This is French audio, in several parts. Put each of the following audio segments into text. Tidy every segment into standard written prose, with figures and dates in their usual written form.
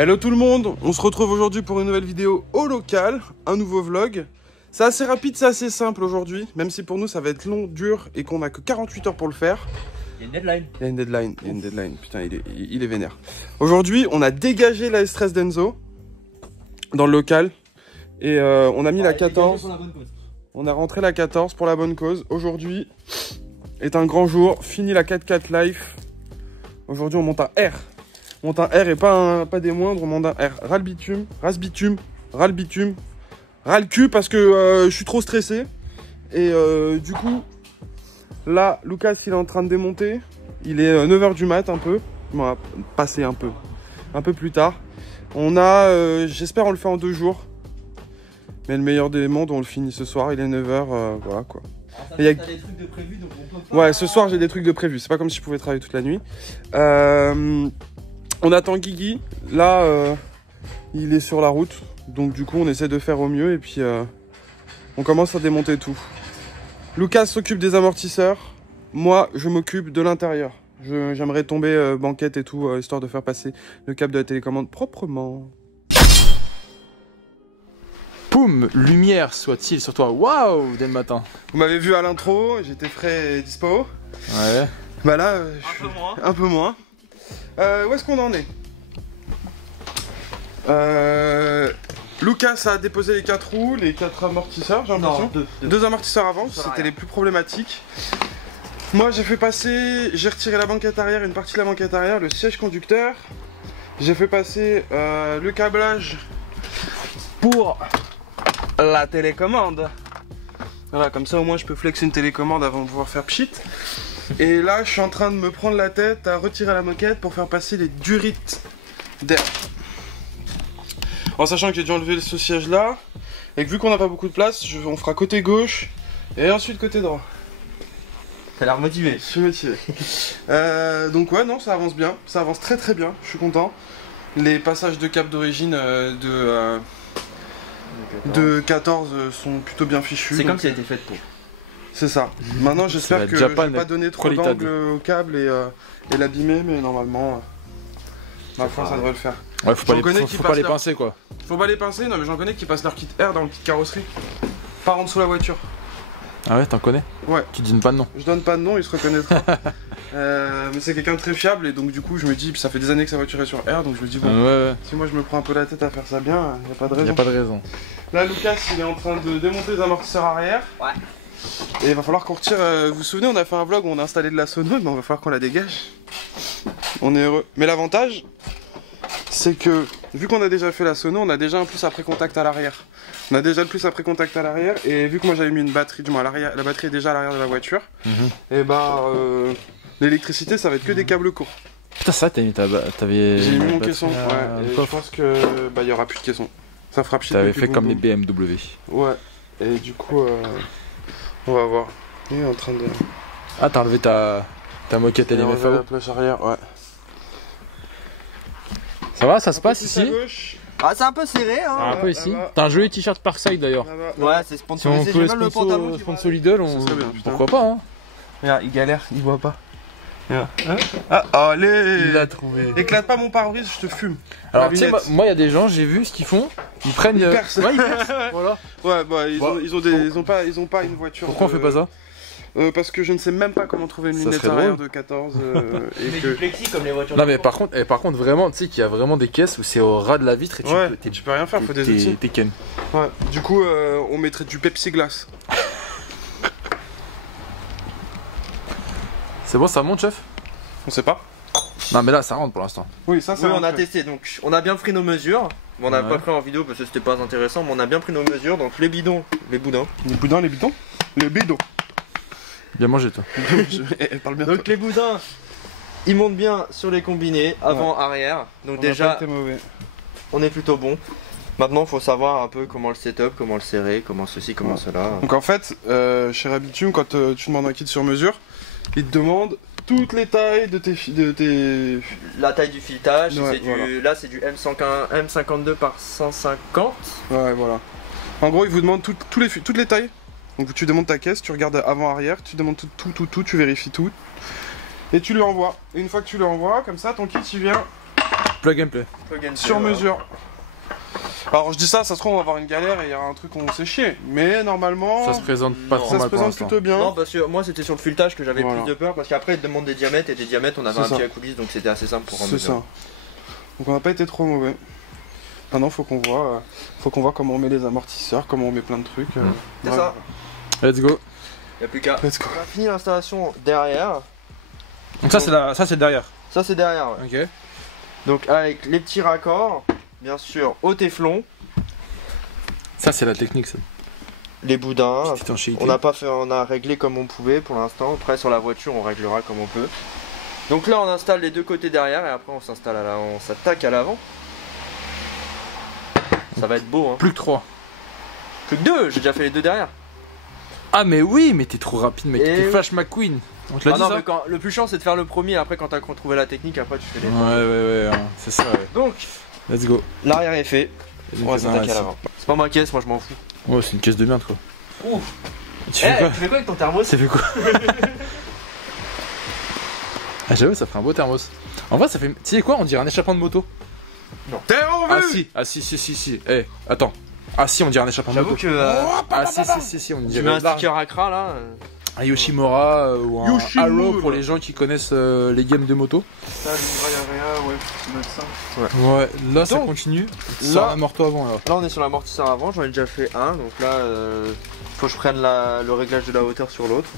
Hello tout le monde, on se retrouve aujourd'hui pour une nouvelle vidéo au local, un nouveau vlog. C'est assez rapide, c'est assez simple aujourd'hui, même si pour nous ça va être long, dur et qu'on a que 48 heures pour le faire. Il y a une deadline. Il y a une deadline, putain il est vénère. Aujourd'hui on a dégagé la S13 d'Enzo dans le local et on a mis la 14. On a rentré la 14 pour la bonne cause. Aujourd'hui est un grand jour, fini la 4x4 Life. Aujourd'hui on monte un R. On monte un R et pas des moindres, on monte un R. Ras le bitume, ras le cul parce que je suis trop stressé. Et du coup, là, Lucas il est en train de démonter. Il est 9h du mat un peu. On va passer un peu plus tard. On a, j'espère on le fait en 2 jours. Mais le meilleur des mondes, on le finit ce soir, il est 9h, voilà quoi. Il y a des trucs de prévu, donc on peut pas... Ouais, ce soir j'ai des trucs de prévu, c'est pas comme si je pouvais travailler toute la nuit. On attend Guigui, là il est sur la route, donc du coup on essaie de faire au mieux et puis on commence à démonter tout. Lucas s'occupe des amortisseurs, moi je m'occupe de l'intérieur. J'aimerais tomber banquette et tout, histoire de faire passer le câble de la télécommande proprement. Poum, lumière soit-il sur toi, waouh, dès le matin. Vous m'avez vu à l'intro, j'étais frais et dispo. Ouais. Bah là, un peu moins. Où est-ce qu'on en est? Lucas a déposé les 4 roues, les 4 amortisseurs, j'ai l'impression. Deux amortisseurs avant, c'était les plus problématiques. Moi j'ai retiré la banquette arrière, une partie de la banquette arrière, le siège conducteur. J'ai fait passer le câblage pour la télécommande. Voilà, comme ça au moins je peux flex une télécommande avant de pouvoir faire pchit. Et là je suis en train de me prendre la tête à retirer la moquette pour faire passer les durites d'air. En sachant que j'ai dû enlever ce siège là, et que vu qu'on n'a pas beaucoup de place, on fera côté gauche et ensuite côté droit. T'as l'air motivé. Je suis motivé. Donc ouais, non, ça avance bien, ça avance très bien, je suis content. Les passages de câble d'origine de 14 sont plutôt bien fichus. C'est comme si elle était faite pour. C'est ça. Maintenant j'espère que je vais pas donner trop d'angle au câble et l'abîmer, mais normalement ma foi ça devrait le faire. Ouais, faut pas les pincer quoi. Faut pas les pincer, non mais j'en connais qui passent leur kit R dans le kit carrosserie. Par en dessous la voiture. Ah ouais, t'en connais? Ouais. Tu donnes pas de nom? Je donne pas de nom, il se reconnaîtra. Mais c'est quelqu'un de très fiable et donc du coup je me dis, ça fait des années que sa voiture est sur R, donc je me dis bon, si moi je me prends un peu la tête à faire ça bien, y a pas de raison. Y a pas de raison. Là Lucas il est en train de démonter les amortisseurs arrière. Ouais. Et il va falloir qu'on retire, vous vous souvenez on a fait un vlog où on a installé de la sono, mais on va falloir qu'on la dégage. On est heureux. Mais l'avantage, c'est que vu qu'on a déjà fait la sono, on a déjà un plus après contact à l'arrière. On a déjà le plus après contact à l'arrière et vu que moi j'avais mis une batterie, du moins à l'arrière, la batterie est déjà à l'arrière de la voiture, et bah l'électricité ça va être que des câbles courts. Putain ça t'avais... J'ai mis mon caisson, ouais, et je pense que bah il y aura plus de caisson. Ça fera pchit. T'avais fait comme les BMW. Ouais, et du coup on va voir. Il est en train de... Ah t'as enlevé ta moquette LMFAO. La plage arrière, ouais. Ça va, ça se passe ici? Ah c'est un peu serré hein. Un peu ici. T'as un joli t-shirt Parkside d'ailleurs. Ouais c'est sponsorisé. Si on peut sponsor Lidl, pourquoi pas hein. Regarde, il galère, il voit pas. Ah allez. Il l'a trouvé. Éclate pas mon pare-brise, je te fume. Alors tu sais, moi il y a des gens, j'ai vu ce qu'ils font. Ils prennent... Ils percent. Ouais, ils percent. Voilà. Ouais bah ils ont pas une voiture. Pourquoi on fait pas ça? Parce que je ne sais même pas comment trouver une lunette arrière de 14 et que... du plexi comme les voitures. Non mais par contre vraiment tu sais qu'il y a vraiment des caisses où c'est au ras de la vitre et tu peux rien faire, faut des outils. T'es ken. Ouais. Du coup on mettrait du Pepsi Glace. C'est bon, ça monte chef? On sait pas. Non mais là ça rentre pour l'instant. Oui ça on a testé, donc on a bien pris nos mesures. On n'a pas pris en vidéo parce que c'était pas intéressant, mais on a bien pris nos mesures. Donc les bidons, les bidons. Bien mangé toi. Parle bien. Donc les boudins, ils montent bien sur les combinés, avant, arrière. Donc déjà, on est plutôt bon. Maintenant, il faut savoir un peu comment le setup, comment le serrer, comment ceci, comment cela. Donc en fait, chez Rabitume, quand tu demandes un kit sur mesure, il te demande toutes les tailles de tes... La taille du filetage, ouais, là c'est du M52 par 150. Ouais, voilà. En gros, il vous demande toutes les tailles. Donc tu demandes ta caisse, tu regardes avant-arrière, tu demandes tout, tu vérifies tout. Et tu lui envoies. Et une fois que tu lui envoies, comme ça, ton kit il vient Plug and play. Sur mesure. Alors je dis ça se trouve on va avoir une galère et il y aura un truc où on s'est chier. Mais normalement... Ça se présente pas trop mal. Ça se présente plutôt bien. Non, parce que moi c'était sur le filetage que j'avais plus de peur, parce qu'après ils te demandent des diamètres, et des diamètres on avait un pied à coulisse, donc c'était assez simple pour en C'est ça. Donc on n'a pas été trop mauvais. Maintenant faut qu'on voit comment on met les amortisseurs, comment on met plein de trucs. C'est ça. Let's go. Y'a plus qu'à. Let's go. On a fini l'installation derrière. Donc ça c'est derrière. Ça c'est derrière, ouais. Ok. Donc avec les petits raccords, bien sûr au téflon. Ça c'est la technique ça. Les boudins. On a réglé comme on pouvait pour l'instant. Après sur la voiture on réglera comme on peut. Donc là on installe les deux côtés derrière et après on s'attaque à l'avant. Ça va être beau hein. Plus que 3. Plus que 2, j'ai déjà fait les deux derrière. Ah mais oui, mais t'es trop rapide mec, t'es Flash McQueen. On te l'a dit non, ça mais le plus chiant c'est de faire le premier, après quand t'as trouvé la technique, après tu fais les Ouais, c'est ça ouais. Donc, let's go. L'arrière est fait, on va s'attaquer à l'avant. C'est pas ma caisse, moi je m'en fous. Ouais, c'est une caisse de merde quoi. Ouf. Tu fais quoi avec ton thermos? Ça fait quoi? Ah j'avoue ça fait un beau thermos. En vrai ça fait... Tu sais quoi, on dirait un échappement de moto. Non. T'es en vue. Ah si. Eh, attends. Ah si, on dirait un échappement de moto. J'avoue que... Ah si, on dirait... Tu mets un sticker Accra là un Yoshimura ou un Arrow pour les gens qui connaissent les games de moto. Ça, ouais, ça doit être ça. Ouais, là ça continue. Ça, amorto avant là. Là on est sur l'amortisseur avant, j'en ai déjà fait un, donc là faut que je prenne le réglage de la hauteur sur l'autre.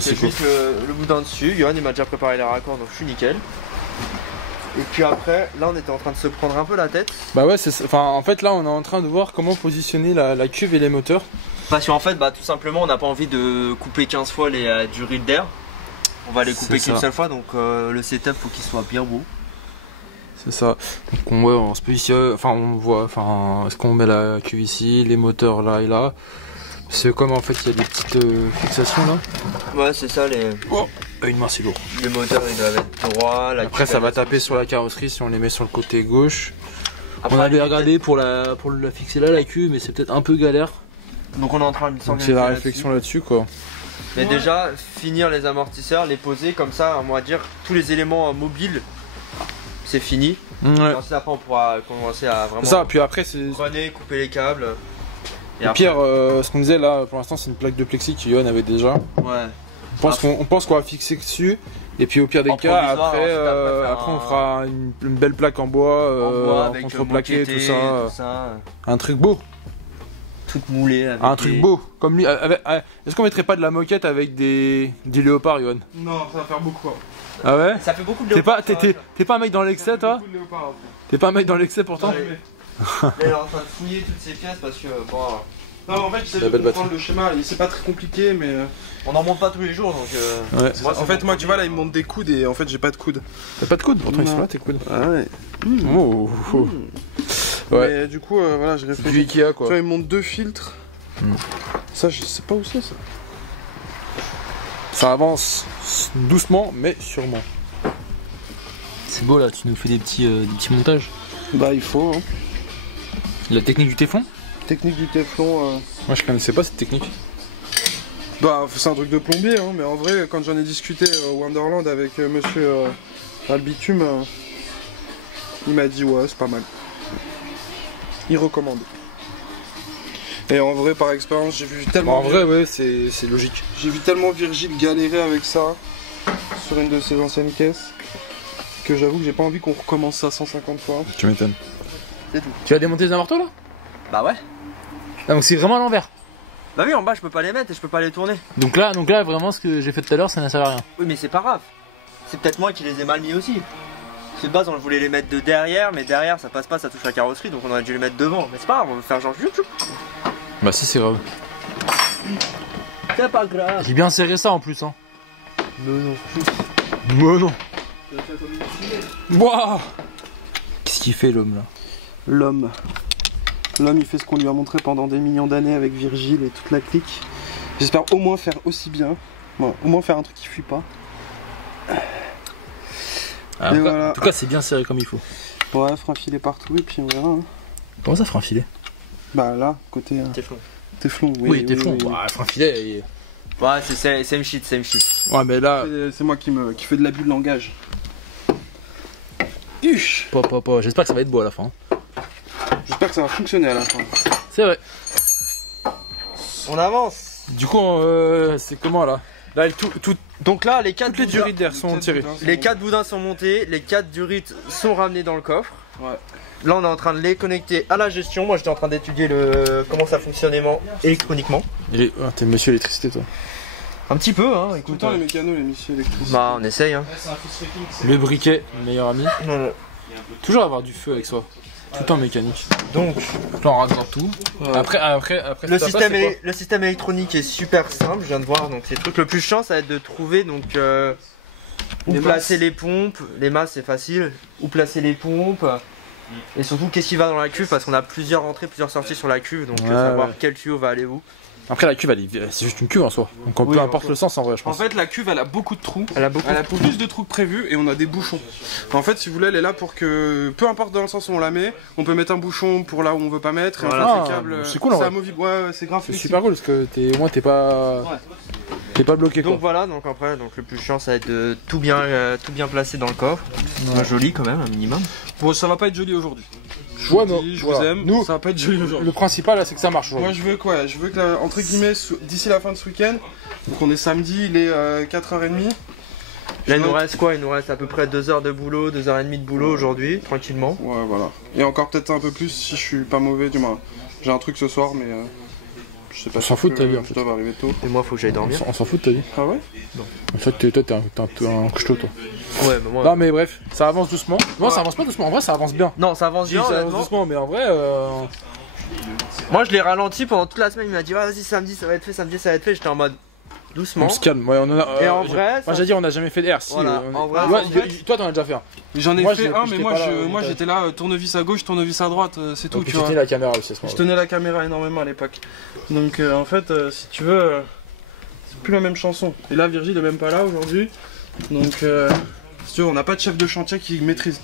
C'est juste le boudin dessus, Johan il m'a déjà préparé les raccords donc je suis nickel. Et puis après, là on était en train de se prendre un peu la tête. Bah ouais, en fait là on est en train de voir comment positionner la cuve et les moteurs. Parce qu'en fait, tout simplement on n'a pas envie de couper 15 fois les durées d'air. On va les couper qu'une seule fois, donc le setup faut qu'il soit bien beau. C'est ça. Donc on se positionne, on voit, est-ce qu'on met la cuve ici, les moteurs là et là. C'est comme en fait il y a des petites fixations là. Ouais c'est ça les... Oh, une main c'est lourd. Les moteurs ils doivent être droits. Après ça va taper sur la carrosserie si on les met sur le côté gauche. Après, on avait regardé pour la fixer là la cuve mais c'est peut-être un peu galère. Donc on est en train de s'organiser. C'est la réflexion là-dessus quoi. Mais déjà finir les amortisseurs, les poser comme ça, on va dire tous les éléments mobiles c'est fini. Ouais. Ensuite après on pourra commencer à vraiment... Ça, puis après c'est... couper les câbles. Et pire, ce qu'on disait là, pour l'instant, c'est une plaque de plexi que Yohan avait déjà. Ouais. On pense qu'on va fixer dessus. Et puis au pire des cas, après on fera une belle plaque en bois avec contreplaqué, tout ça. Un truc beau. Tout moulé. Avec un truc beau. Comme lui. Est-ce qu'on mettrait pas de la moquette avec des léopards, Yohan? Non, ça va faire beaucoup. Ah ouais? Ça fait beaucoup de léopards. T'es pas un mec dans l'excès, toi? T'es pas un mec dans l'excès pourtant? Elle est en train de fouiller toutes ces pièces parce que bon. Non, en fait, j'essaie de comprendre le schéma. C'est pas très compliqué, mais. On n'en monte pas tous les jours donc. Ouais. En fait, moi, tu vois, là, il me monte des coudes et en fait, j'ai pas de coudes. T'as pas de coudes? Pourtant, ils sont là, tes coudes. Ah ouais. Ouais. Mais du coup, voilà, je réfléchis. Du Ikea quoi. Tu vois, il me monte 2 filtres. Ça, je sais pas où c'est ça. Ça avance doucement, mais sûrement. C'est beau là, tu nous fais des petits montages. Bah, il faut. Hein. La technique du téflon? Technique du téflon. Moi je connaissais pas cette technique. Bah c'est un truc de plombier hein, mais en vrai quand j'en ai discuté au Wonderland avec monsieur Albitume, il m'a dit ouais c'est pas mal. Il recommande. Et en vrai par expérience j'ai vu tellement... En vrai ouais c'est logique. J'ai vu tellement Virgile galérer avec ça sur une de ses anciennes caisses que j'avoue que j'ai pas envie qu'on recommence ça 150 fois. Tu m'étonnes. C'est tout. Tu as démonté les amortos là? Bah ouais. Ah, donc c'est vraiment à l'envers. Bah oui en bas je peux pas les mettre et je peux pas les tourner. Donc là vraiment ce que j'ai fait tout à l'heure ça n'a servi à rien. Oui mais c'est pas grave. C'est peut-être moi qui les ai mal mis aussi. Parce que de base on voulait les mettre de derrière mais derrière ça passe pas, ça touche la carrosserie donc on aurait dû les mettre devant. Mais c'est pas grave, on va faire genre YouTube. Bah si c'est grave. C'est pas grave. J'ai bien serré ça en plus hein. Non. Non. Waouh. Qu'est-ce qu'il fait l'homme là? L'homme il fait ce qu'on lui a montré pendant des millions d'années avec Virgile et toute la clique. J'espère au moins faire aussi bien. Bon, au moins faire un truc qui fuit pas. En tout cas c'est bien serré comme il faut. Ouais, fera un filet partout et puis on verra. Hein. Comment ça fera un filet? Bah là, côté... Téflon, oui. Téflon, bah, fera un filet et... Ouais, c'est same shit. Ouais mais là... C'est moi qui fait de l'abus de langage. J'espère que ça va être beau à la fin. J'espère que ça va fonctionner à la fin. C'est vrai. On avance. Du coup, c'est comment là? Là, Donc là, les 4 durites d'air sont tirées. Les 4 boudins sont montés, les 4 durites sont ramenés dans le coffre. Ouais. Là, on est en train de les connecter à la gestion. Moi, j'étais en train d'étudier comment ça fonctionnait électroniquement. T'es monsieur électricité, toi. Un petit peu, hein. Écoute, tout le temps les mécanos, les messieurs électriciens. Bah, on essaye, hein. Le briquet, meilleur ami. Non. Toujours avoir du feu avec soi. Tout le temps mécanique. Donc, là, on rajoute tout. Ouais. Après, le système électronique est super simple. Je viens de voir. Donc, c'est le truc le plus chiant, ça va être de trouver où placer les pompes. Les masses, c'est facile. Où placer les pompes. Et surtout, qu'est-ce qui va dans la cuve, parce qu'on a plusieurs entrées, plusieurs sorties sur la cuve. Donc, savoir quel tuyau va aller où. Après, la cuve, c'est juste une cuve en soi. Donc, peu importe le sens en vrai, je pense. En fait, la cuve, elle a beaucoup de trous. Elle a plus de trous que prévu et on a des bouchons. En fait, si vous voulez, elle est là pour que, peu importe dans le sens où on la met, on peut mettre un bouchon pour là où on veut pas mettre. Voilà. En fait, les câbles, c'est cool, amovible. Ouais, c'est grave. C'est super cool parce que au moins t'es pas. Ouais. T'es pas bloqué, quoi. Donc voilà, après, le plus chiant, ça va être de tout bien placer dans le coffre. Ouais. Joli quand même, un minimum. Bon, ça va pas être joli aujourd'hui. Je vous aime. Nous, ça va pas être joli aujourd'hui. Le principal là, c'est que ça marche. Moi, je veux que entre guillemets, d'ici la fin de ce week-end, donc on est samedi, il est 4h30. Là, il nous reste quoi? Il nous reste à peu près 2 heures de boulot, 2h30 de boulot aujourd'hui, tranquillement. Ouais, voilà. Et encore peut-être un peu plus si je suis pas mauvais, du moins. J'ai un truc ce soir, mais je sais pas. On s'en fout de ta vie en fait. Je dois arriver tôt. Et moi, faut que j'aille dormir. On s'en fout de ta vie. Ah ouais? Non. En fait, toi, t'es un couche-tôt, toi. Ouais, mais moi. Non, mais bref, ça avance doucement. Non, ça avance pas doucement. En vrai, ça avance bien. Non, ça avance bien. Ça avance doucement, mais en vrai. Moi, je l'ai ralenti pendant toute la semaine. Il m'a dit, vas-y, samedi, ça va être fait. Samedi, ça va être fait. J'étais en mode. Doucement. On se calme. Ouais, et en vrai. Moi, j'ai dit, on a jamais fait d'air. Si, voilà. En vrai, toi, t'en as déjà fait un. J'en ai fait un, mais moi, j'étais là, tournevis à gauche, tournevis à droite, c'est tout. Tu tenais la caméra aussi, je tenais la caméra énormément à l'époque. Donc, en fait, si tu veux, c'est plus la même chanson. Et là, Virgile est même pas là aujourd'hui. Donc, si tu veux, on n'a pas de chef de chantier qui maîtrise.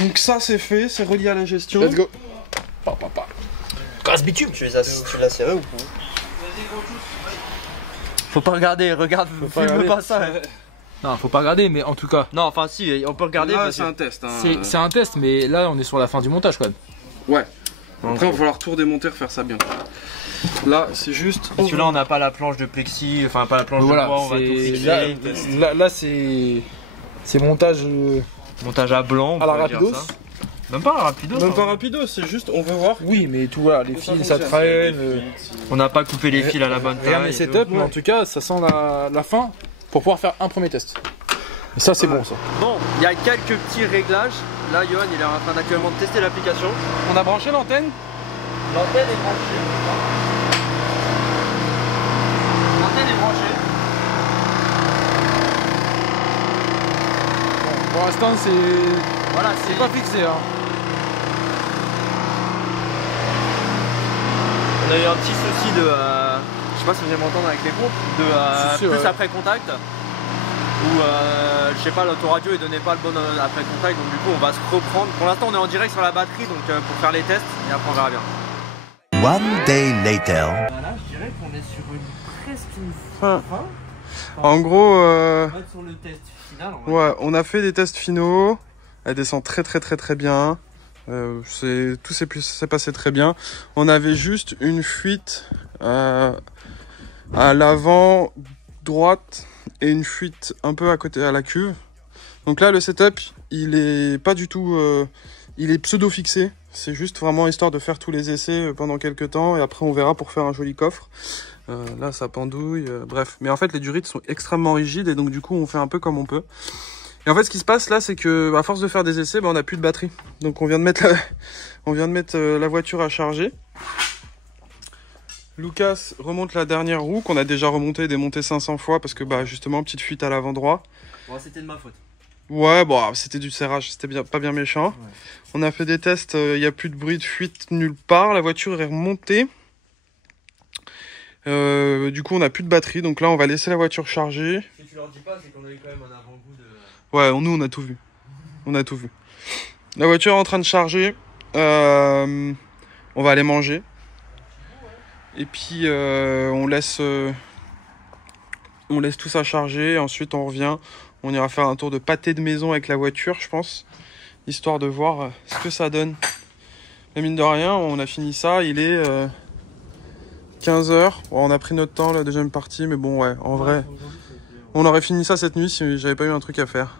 Donc, ça, c'est fait, c'est relié à la gestion. Let's go. Casse bitume. Tu l'as serré ou pas? Faut pas regarder, filme pas ça. Non, faut pas regarder, mais en tout cas. Non, enfin si, on peut regarder. Là, c'est un test. Hein. C'est un test, mais là, on est sur la fin du montage quand même. Ouais. Après, il va falloir tout démonter, faire ça bien. Là, c'est juste. Parce que là, on n'a pas la planche de plexi, enfin pas la planche de bois, on va tout fixer. Là, c'est montage. Montage à blanc. À la rapidos. Même pas rapido. Même pas rapido, c'est juste on veut voir. Oui, mais tout voilà, les fils ça traîne. On n'a pas coupé les fils à la bonne taille. Rien n'est setup, mais en tout cas, ça sent la fin pour pouvoir faire un premier test. Et ça, c'est bon ça. Bon, il y a quelques petits réglages. Là, Johan, il est en train actuellement de tester l'application. On a branché l'antenne. L'antenne est branchée. L'antenne est branchée. Bon, pour l'instant, c'est. Voilà, c'est pas fixé hein. On a eu un petit souci de je sais pas si vous allez m'entendre avec les pompes de après contact où je sais pas, l'autoradio il donnait pas le bon après contact, donc du coup on va se reprendre. Pour l'instant on est en direct sur la batterie, donc pour faire les tests et après on verra bien. One day later. Voilà, je dirais qu'on est sur presque une fin. En gros on va être sur le test final. On a fait des tests finaux. Elle descend très bien. Tout s'est passé très bien. On avait juste une fuite à l'avant droite et une fuite un peu à côté à la cuve. Donc là, le setup, il est pas du tout, il est pseudo fixé. C'est juste vraiment histoire de faire tous les essais pendant quelques temps et après on verra pour faire un joli coffre. Là, ça pendouille. Bref, mais en fait, les durites sont extrêmement rigides et donc du coup, on fait un peu comme on peut. Et en fait, ce qui se passe là, c'est que à force de faire des essais, on n'a plus de batterie. Donc on vient de mettre la voiture à charger. Lucas remonte la dernière roue qu'on a déjà remontée et démontée 500 fois parce que justement petite fuite à l'avant droit. Bon, c'était de ma faute. Ouais, c'était du serrage, c'était pas bien méchant. Ouais. On a fait des tests, il n'y a plus de bruit de fuite nulle part. La voiture est remontée. Du coup, on n'a plus de batterie, donc là, on va laisser la voiture charger. Si tu leur dis pas, c'est qu'on a eu quand même un avant-goût de. Ouais, nous on a tout vu. On a tout vu. La voiture est en train de charger. On va aller manger. Et puis on laisse tout ça charger. Ensuite on revient. On ira faire un tour de pâté de maison avec la voiture, je pense. Histoire de voir ce que ça donne. Mais mine de rien, on a fini ça. Il est 15h. Bon, on a pris notre temps, la deuxième partie. Mais bon, ouais, en vrai, on aurait fini ça cette nuit si j'avais pas eu un truc à faire.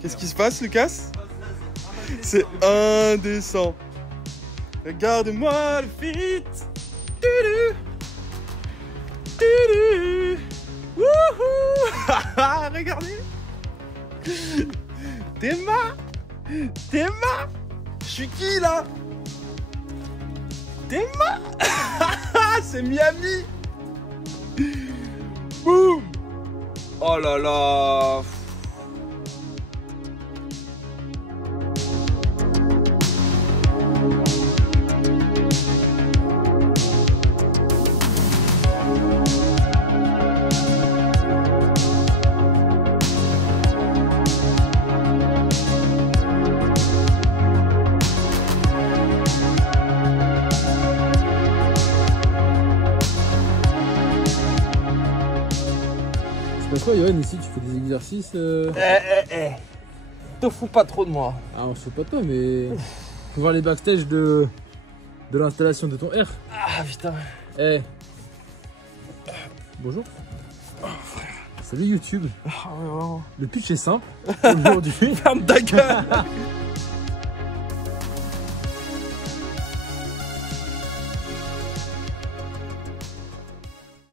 Qu'est-ce qui se passe, Lucas? C'est indécent. Regarde-moi le fit. Wouhou. Regardez. Théma. Je suis qui là? Théma. C'est Miami. Boum. Oh là là. Toi, Yoann, ici, tu fais des exercices Te fous pas trop de moi. Ah, on se fout pas de toi, mais... Faut voir les backstage de l'installation de ton R. Ah, putain. Eh. Bonjour. Oh, frère. Salut YouTube. Ah, ouais, vraiment. Le pitch est simple. Aujourd'hui... Ferme ta gueule.